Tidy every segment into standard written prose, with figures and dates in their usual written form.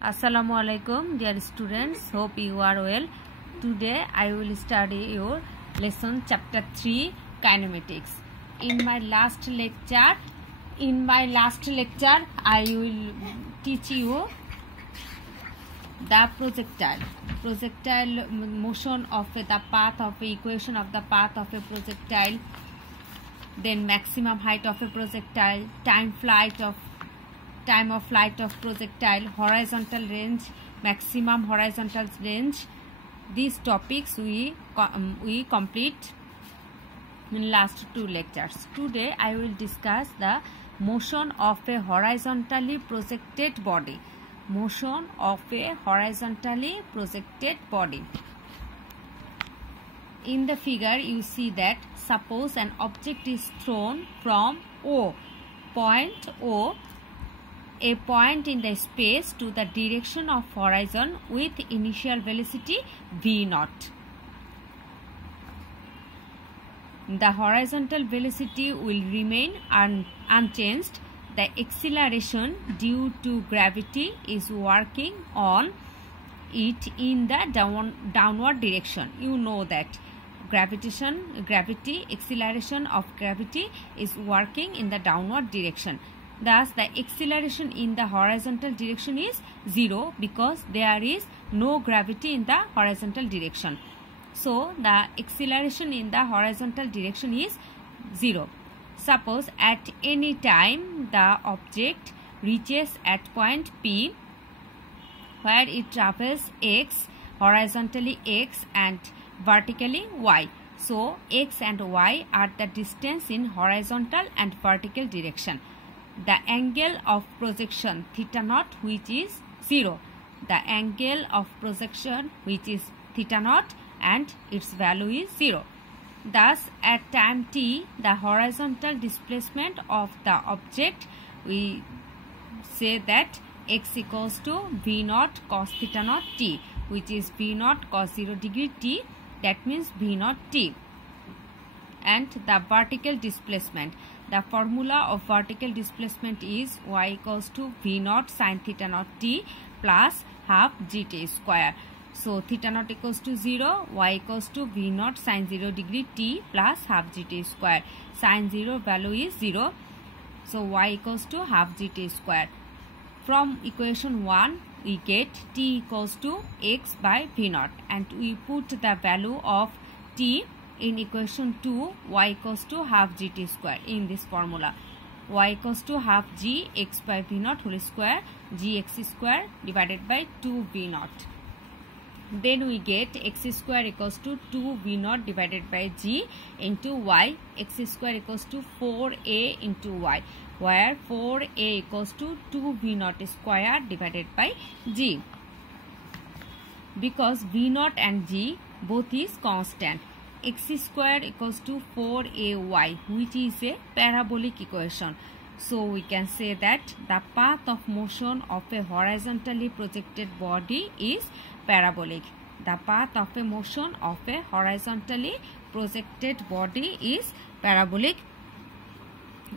Assalamu alaikum, dear students. Hope you are well. Today I will study your lesson chapter 3 kinematics. In my last lecture I will teach you the projectile motion of the path of equation of the path of a projectile, then maximum height of a projectile, time of flight of projectile, horizontal range, maximum horizontal range. These topics we complete in last two lectures. Today I will discuss the motion of a horizontally projected body. Motion of a horizontally projected body. In the figure you see that suppose an object is thrown from point O, a point in the space, to the direction of horizon with initial velocity v0. The horizontal velocity will remain unchanged. The acceleration due to gravity is working on it in the downward direction. You know that acceleration of gravity is working in the downward direction. Thus, the acceleration in the horizontal direction is 0 because there is no gravity in the horizontal direction. So, the acceleration in the horizontal direction is 0. Suppose at any time the object reaches at point P, where it travels x, horizontally x and vertically y. So, x and y are the distance in horizontal and vertical direction. The angle of projection theta naught, which is 0. The angle of projection which is theta naught and its value is 0. Thus, at time t, the horizontal displacement of the object, we say that x equals to v naught cos theta naught t, which is v naught cos 0 degree t, that means v naught t. And the vertical displacement, the formula of vertical displacement is y equals to v naught sin theta naught t plus half gt square. So, theta naught equals to 0, y equals to v naught sin 0 degree t plus half gt square. Sin 0 value is 0. So, y equals to half gt square. From equation 1, we get t equals to x by v naught, and we put the value of t in equation 2, y equals to half gt square in this formula. Y equals to half g x by v naught whole square, gx square divided by 2 v naught. Then we get x square equals to 2 v naught divided by g into y. X square equals to 4a into y, where 4a equals to 2 v naught square divided by g. Because v naught and g both is constant, x square equals to 4ay, which is a parabolic equation. So, we can say that the path of motion of a horizontally projected body is parabolic. The path of a motion of a horizontally projected body is parabolic.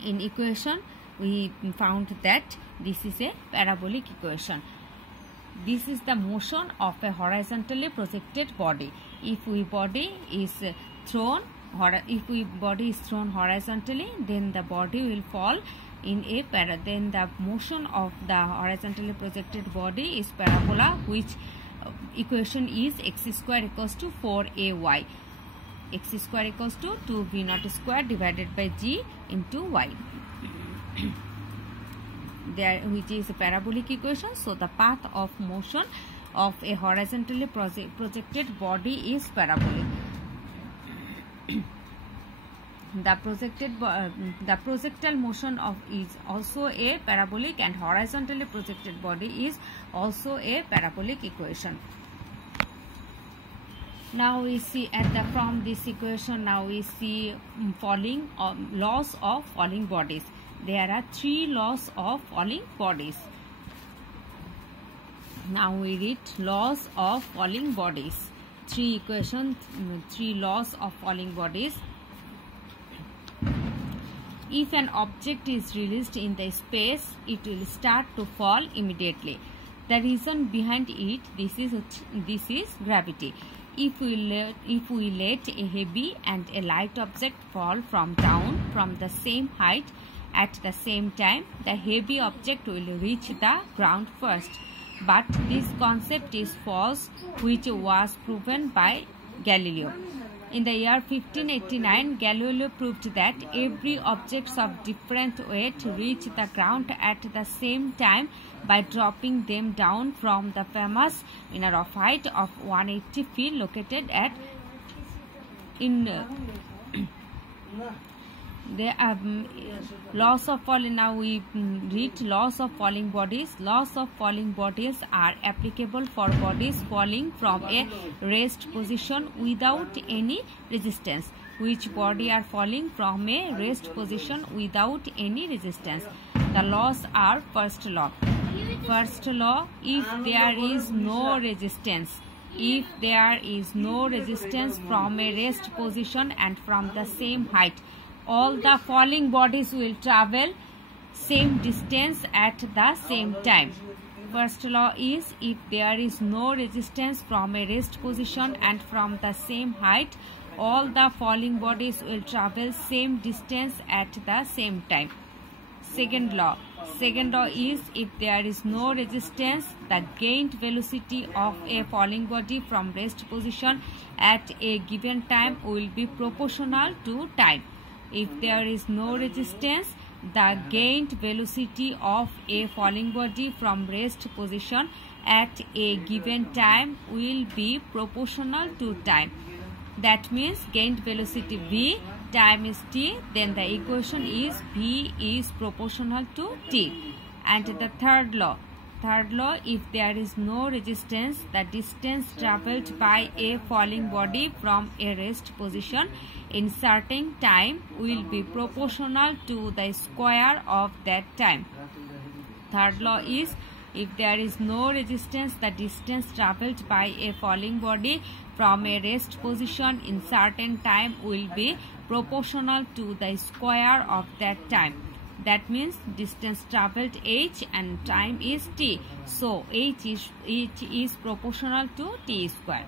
In equation, we found that this is a parabolic equation. This is the motion of a horizontally projected body. If body is thrown horizontally, then the body will fall in a then the motion of the horizontally projected body is parabola, which equation is x square equals to 4ay. X square equals to 2 v naught square divided by g into y. There, which is a parabolic equation. So, the path of motion of a horizontally projected body is parabolic. The projectile motion of is also a parabolic, and horizontally projected body is also a parabolic equation. Now we see from this equation, now we see laws of falling bodies. There are 3 laws of falling bodies. Now we read laws of falling bodies. 3 equations, 3 laws of falling bodies. If an object is released in the space, it will start to fall immediately. The reason behind it, this is gravity. If we let a heavy and a light object fall from down from the same height at the same time, the heavy object will reach the ground first. But this concept is false, which was proven by Galileo. In the year 1589, Galileo proved that every object of different weight reach the ground at the same time by dropping them down from the famous Minar of height of 180 feet located at laws of falling. Now we read laws of falling bodies. Laws of falling bodies are applicable for bodies falling from a rest position without any resistance. Which body are falling from a rest position without any resistance? The laws are: first law. First law, if there is no resistance, from a rest position and from the same height, all the falling bodies will travel same distance at the same time. First law is, if there is no resistance from a rest position and from the same height, all the falling bodies will travel same distance at the same time. Second law. Second law is, if there is no resistance, the gained velocity of a falling body from rest position at a given time will be proportional to time. If there is no resistance, the gained velocity of a falling body from rest position at a given time will be proportional to time. That means gained velocity v, time is t, then the equation is v is proportional to t. And the third law, if there is no resistance, the distance travelled by a falling body from a rest position in certain time will be proportional to the square of that time. Third law is, if there is no resistance, the distance travelled by a falling body from a rest position in certain time will be proportional to the square of that time. That means distance travelled h and time is t. So h is proportional to t square.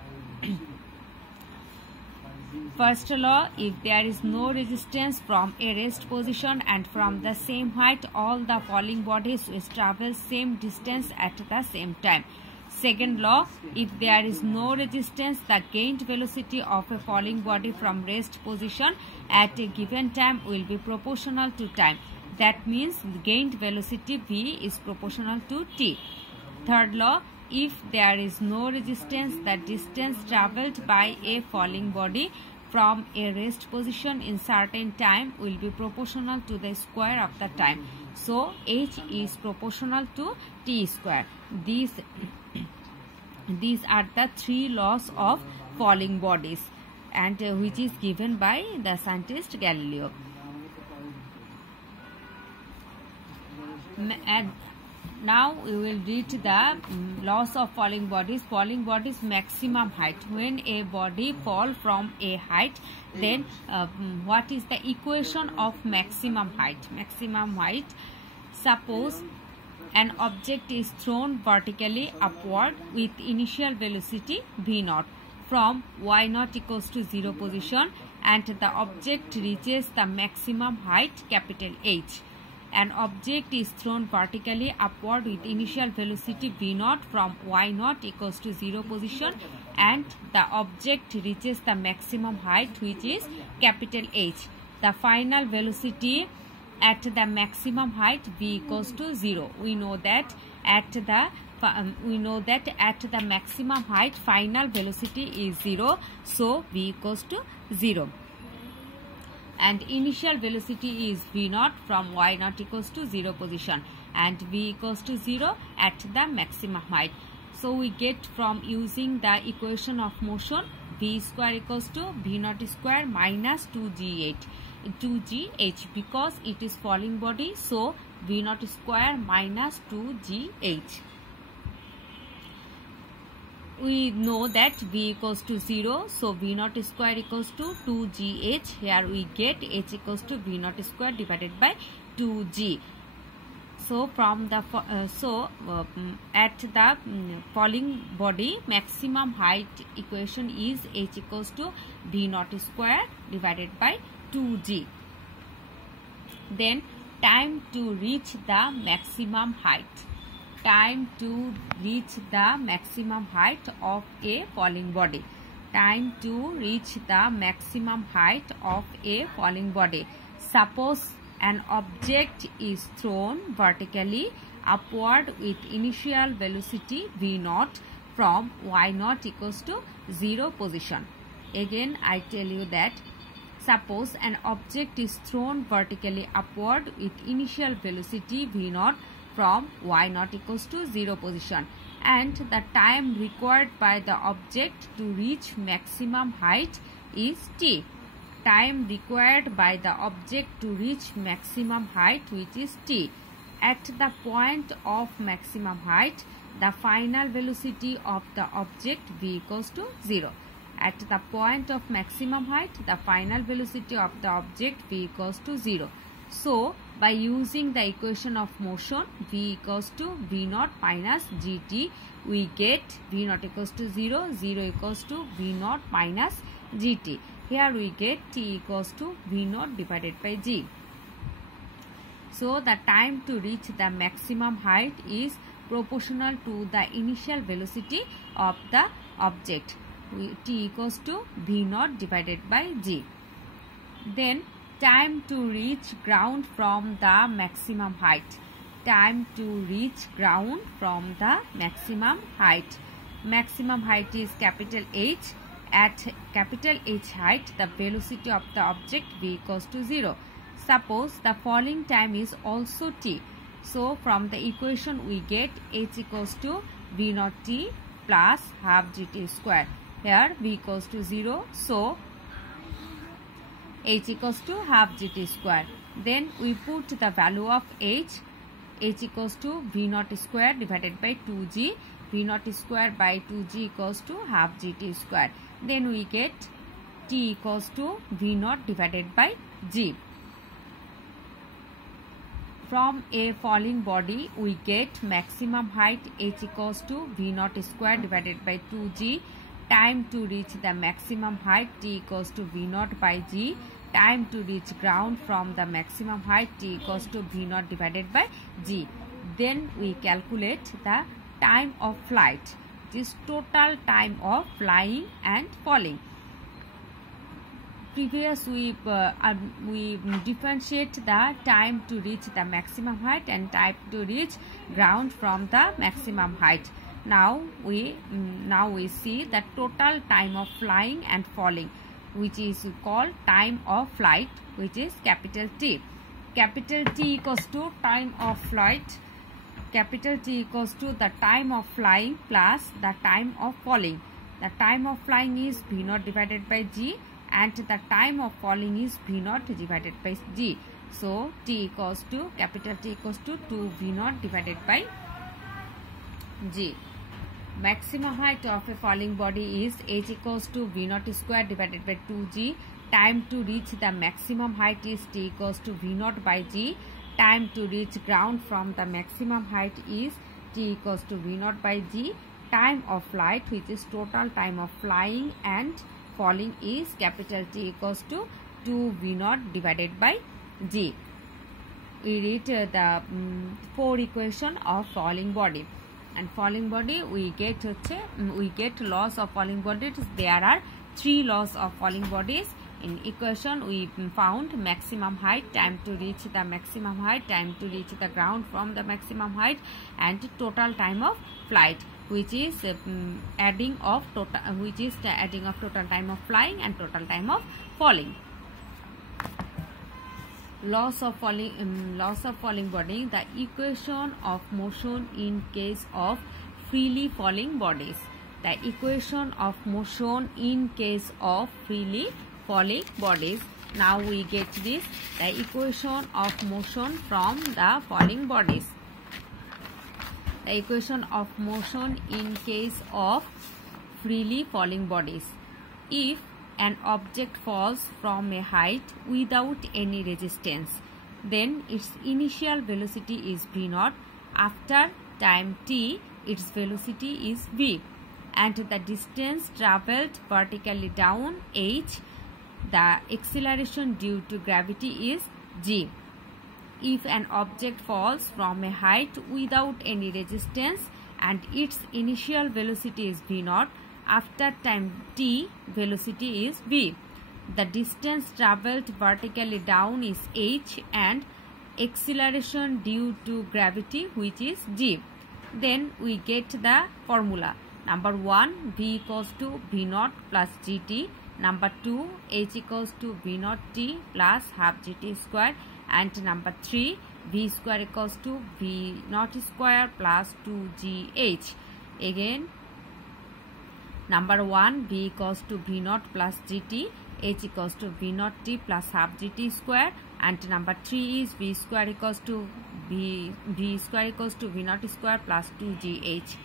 First law, if there is no resistance from a rest position and from the same height, all the falling bodies will travel same distance at the same time. Second law, if there is no resistance, the gained velocity of a falling body from rest position at a given time will be proportional to time. That means gained velocity v is proportional to t. Third law, if there is no resistance, the distance travelled by a falling body from a rest position in certain time will be proportional to the square of the time. So h is proportional to t square. These are the three laws of falling bodies, and which is given by the scientist Galileo. And now we will read the laws of falling bodies. Falling bodies maximum height. When a body fall from a height, then what is the equation of maximum height? Maximum height. Suppose an object is thrown vertically upward with initial velocity v0 from y0 equals to 0 position, and the object reaches the maximum height capital H. An object is thrown vertically upward with initial velocity v0 from y0 equals to 0 position, and the object reaches the maximum height, which is capital H. The final velocity at the maximum height v equals to 0. We know that at the maximum height final velocity is 0, so v equals to 0. And initial velocity is v0 from y0 equals to 0 position, and v equals to 0 at the maximum height. So we get from using the equation of motion, v square equals to v0 square minus 2gh, because it is falling body, so v0 square minus 2gh. We know that v equals to 0, so v0 square equals to 2gh. Here we get h equals to v0 square divided by 2g. So from the at the falling body, maximum height equation is h equals to v naught square divided by 2g. Then time to reach the maximum height. Time to reach the maximum height of a falling body. Time to reach the maximum height of a falling body. Suppose an object is thrown vertically upward with initial velocity v0 from y0 equals to 0 position. Again, I tell you that suppose an object is thrown vertically upward with initial velocity v0 from y0 equals to 0 position, and the time required by the object to reach maximum height is t. Time required by the object to reach maximum height, which is t. At the point of maximum height, the final velocity of the object v equals to 0. At the point of maximum height, the final velocity of the object v equals to 0. So, by using the equation of motion v equals to v0 minus gt, we get v0 equals to 0, 0 equals to v0 minus gt. Here we get t equals to v0 divided by g. So, the time to reach the maximum height is proportional to the initial velocity of the object. T equals to v0 divided by g. Then time to reach ground from the maximum height. Time to reach ground from the maximum height. Maximum height is capital H. At capital H height, the velocity of the object v equals to 0. Suppose the falling time is also t. So, from the equation we get h equals to v0 t plus half gt square. Here v equals to 0. So, h equals to half gt square. Then we put the value of h equals to v0 square divided by 2g. v0 square by 2g equals to half gt square. Then we get t equals to v0 divided by g. From a falling body, we get maximum height h equals to v0 square divided by 2g. Time to reach the maximum height t equals to v0 by g. Time to reach ground from the maximum height t equals to v0 divided by g. Then we calculate the time of flight. It is total time of flying and falling. Previous we differentiate the time to reach the maximum height and time to reach ground from the maximum height. Now we see the total time of flying and falling, which is called time of flight, which is capital T. Capital T equals to time of flight. Capital T equals to the time of flying plus the time of falling. The time of flying is v0 divided by g, and the time of falling is v0 divided by g. So, T equals to capital T equals to 2 v0 divided by g. Maximum height of a falling body is h equals to v0 square divided by 2g. Time to reach the maximum height is t equals to v0 by g. Time to reach ground from the maximum height is t equals to v0 by g. Time of flight, which is total time of flying and falling, is capital T equals to 2 v0 divided by g. We read the 4 equation of falling body. And falling body, we get laws of falling bodies. There are 3 laws of falling bodies. In equation, we found maximum height, time to reach the maximum height, time to reach the ground from the maximum height, and total time of flight, which is adding of total time of flying and total time of falling. Laws of falling body. The equation of motion in case of freely falling bodies. The equation of motion in case of freely falling bodies. Now we get this, the equation of motion from the falling bodies. The equation of motion in case of freely falling bodies. If an object falls from a height without any resistance, then its initial velocity is v naught. After time t, its velocity is v, and the distance traveled vertically down h, the acceleration due to gravity is g. If an object falls from a height without any resistance and its initial velocity is v naught, after time t, velocity is v. The distance traveled vertically down is h and acceleration due to gravity, which is g. Then we get the formula. Number 1, v equals to v naught plus gt. Number 2, h equals to v naught t plus half gt square. And number 3, v square equals to v naught square plus 2gh. Again, number 1, v equals to v naught plus gt, h equals to v naught t plus half gt square, and number 3 is v square equals to v naught square plus 2gh.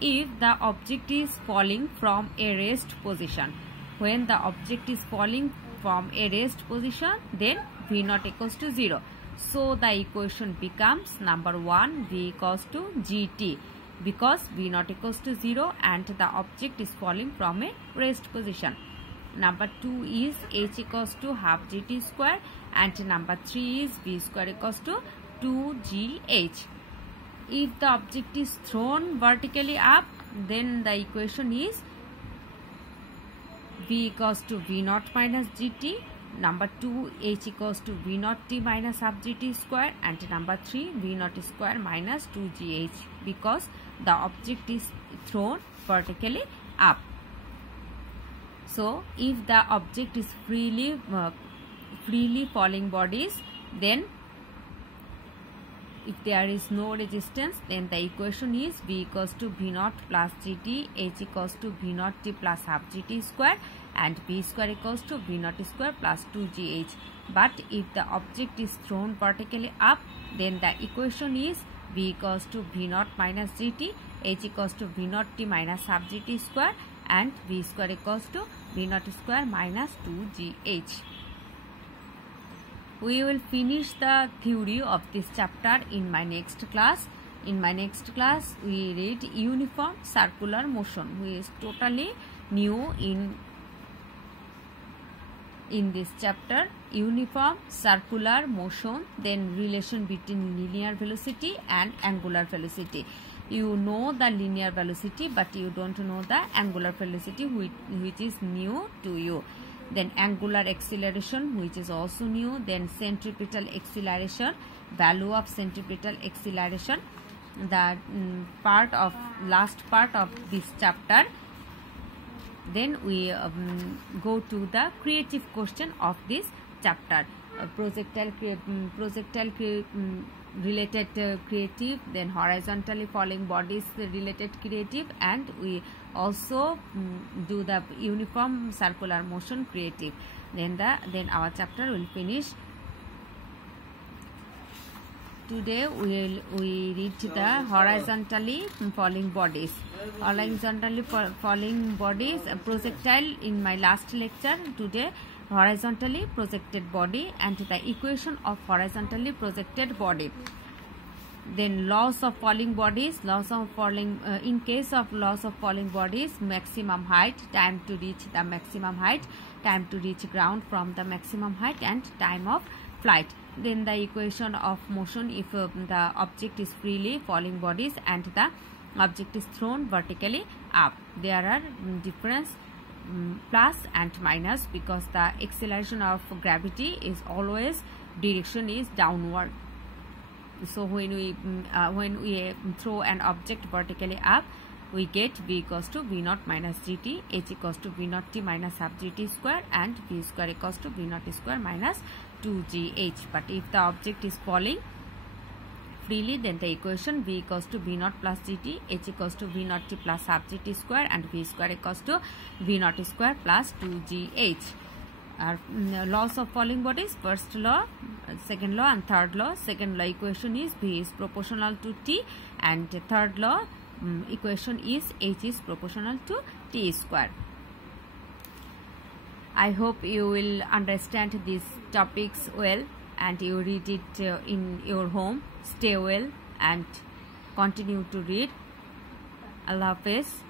If the object is falling from a rest position, when the object is falling from a rest position, then v naught equals to 0. So the equation becomes number 1, v equals to gt, because v naught equals to 0 and the object is falling from a rest position. Number 2 is h equals to half gt square, and number 3 is v square equals to 2gh. If the object is thrown vertically up, then the equation is v equals to v naught minus gt, number 2 h equals to v naught t minus half gt square, and number 3 v naught square minus 2gh, because the object is thrown vertically up. So if the object is freely falling bodies, then if there is no resistance, then the equation is v equals to v naught plus gt, h equals to v naught t plus half gt square, and v square equals to v naught square plus 2gh. But if the object is thrown vertically up, then the equation is v equals to v naught minus gt, h equals to v naught t minus half gt square, and v square equals to v naught square minus 2gh. We will finish the theory of this chapter in my next class. In my next class, we read uniform circular motion, which is totally new in this chapter. Uniform circular motion, then relation between linear velocity and angular velocity. You know the linear velocity, but you don't know the angular velocity, which is new to you. Then angular acceleration, which is also new. Then centripetal acceleration, value of centripetal acceleration, the last part of this chapter. Then we go to the creative question of this chapter. Projectile related creative, then horizontally falling bodies related creative, and we also do the uniform circular motion creative. Then our chapter will finish. Today we read the horizontally falling bodies. Horizontally falling bodies, projectile in my last lecture. Today horizontally projected body and the equation of horizontally projected body. Then loss of falling bodies, in case of loss of falling bodies, maximum height, time to reach the maximum height, time to reach ground from the maximum height, and time of flight. Then the equation of motion if the object is freely falling bodies and the object is thrown vertically up. There are difference plus and minus, because the acceleration of gravity is always direction is downward. So when we throw an object vertically up, we get v equals to v naught minus gt, h equals to v naught t minus half gt square, and v square equals to v naught square minus 2gh. But if the object is falling freely, then the equation v equals to v naught plus gt, h equals to v naught t plus half gt square, and v square equals to v naught square plus 2gh. Laws of falling bodies, first law, second law, and third law. Second law equation is v is proportional to t, and third law equation is h is proportional to t square. I hope you will understand these topics well. and you read it in your home. Stay well and continue to read. Allah Hafiz.